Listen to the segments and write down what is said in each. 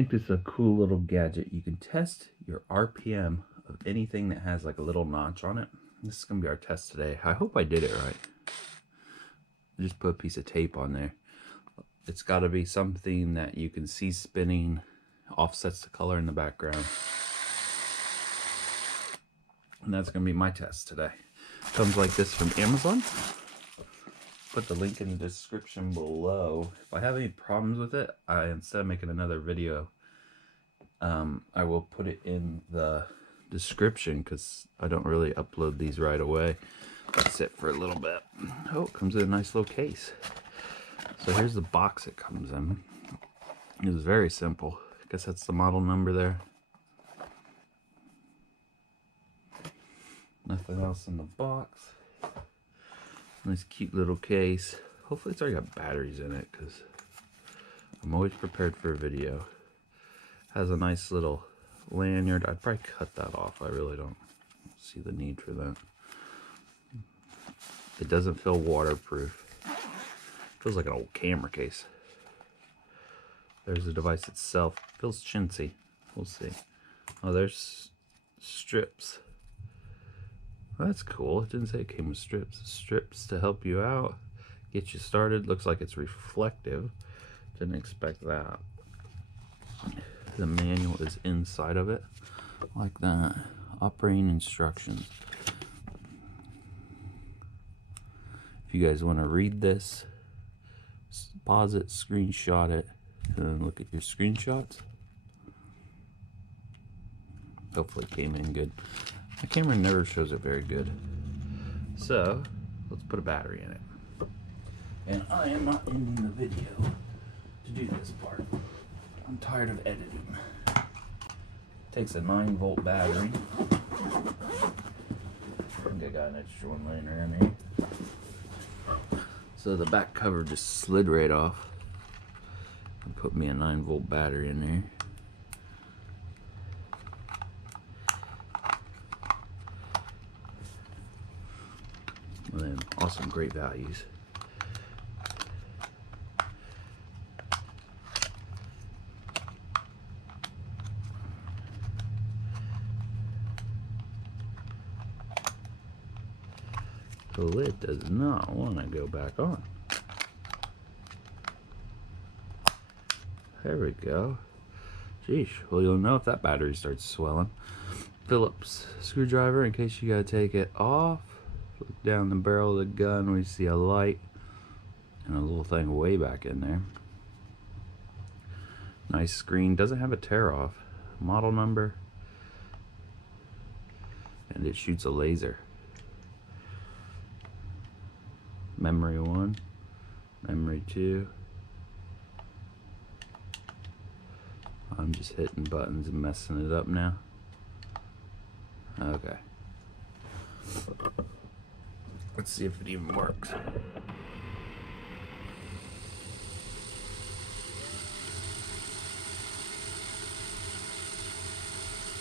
think this is a cool little gadget. You can test your RPM of anything that has like a little notch on it. This is going to be our test today. I hope I did it right. I just put a piece of tape on there. It's got to be something that you can see spinning, offsets the color in the background. And that's going to be my test today. Comes like this from Amazon. Put the link in the description below. If I have any problems with it, instead of making another video, I will put it in the description because I don't really upload these right away. Let sit for a little bit. Oh, it comes in a nice little case. So here's the box it comes in. It's very simple. I guess that's the model number there. Nothing else in the box. Nice cute little case. Hopefully it's already got batteries in it because I'm always prepared for a video. Has a nice little lanyard. I'd probably cut that off. I really don't see the need for that. It doesn't feel waterproof. Feels like an old camera case. There's the device itself. Feels chintzy. We'll see. Oh, there's strips. That's cool. It didn't say it came with strips. Strips to help you out, get you started. Looks like it's reflective. Didn't expect that. The manual is inside of it, like that. Operating instructions. If you guys want to read this, pause it, screenshot it, and then look at your screenshots. Hopefully it came in good. My camera never shows it very good. So, let's put a battery in it. And I am not ending the video to do this part. I'm tired of editing. Takes a 9-volt battery. I think I got an extra one laying around here. So the back cover just slid right off. And put me a 9-volt battery in there. And then awesome, great values. The lid does not want to go back on. There we go. Geesh, well, you'll know if that battery starts swelling. Phillips screwdriver in case you gotta take it off. Look down the barrel of the gun, we see a light and a little thing way back in there. Nice screen, doesn't have a tear off. Model number, and it shoots a laser. Memory 1, memory 2. I'm just hitting buttons and messing it up now. Okay. Let's see if it even works.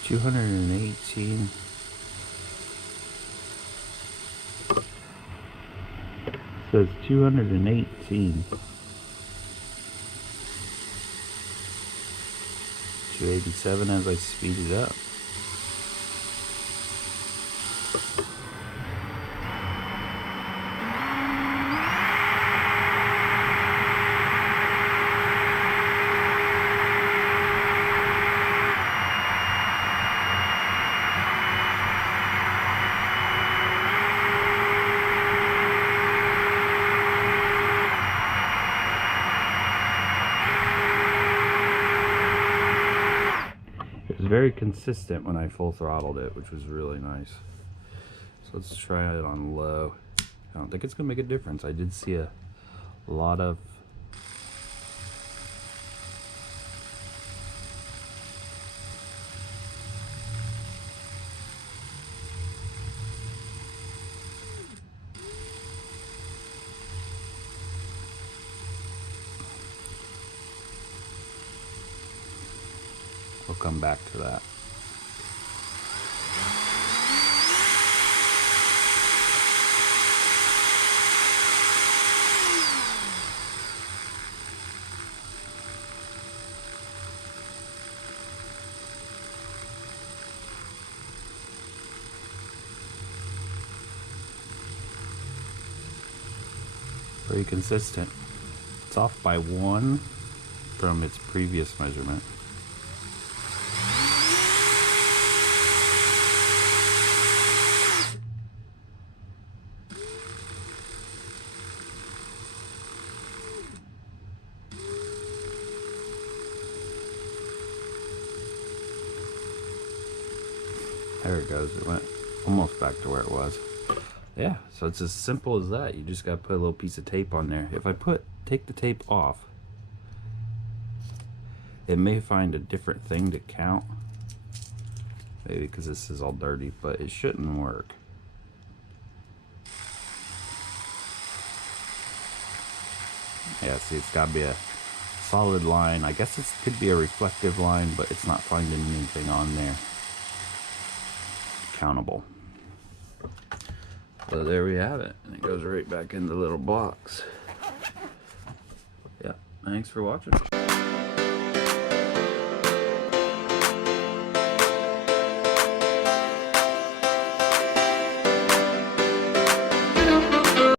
$218. Says 218. 287 as I speed it up. Very consistent when I full throttled it, which was really nice. So let's try it on low. I don't think it's gonna make a difference. I did see a lot of we'll come back to that. Pretty consistent. It's off by 1 from its previous measurement. There it goes. It went almost back to where it was. Yeah, so it's as simple as that. You just gotta put a little piece of tape on there. If I take the tape off, it may find a different thing to count. Maybe because this is all dirty, but it shouldn't work. Yeah, see, it's gotta be a solid line. I guess it could be a reflective line, but it's not finding anything on there countable. So there we have it, and it goes right back in the little box. Yeah, thanks for watching.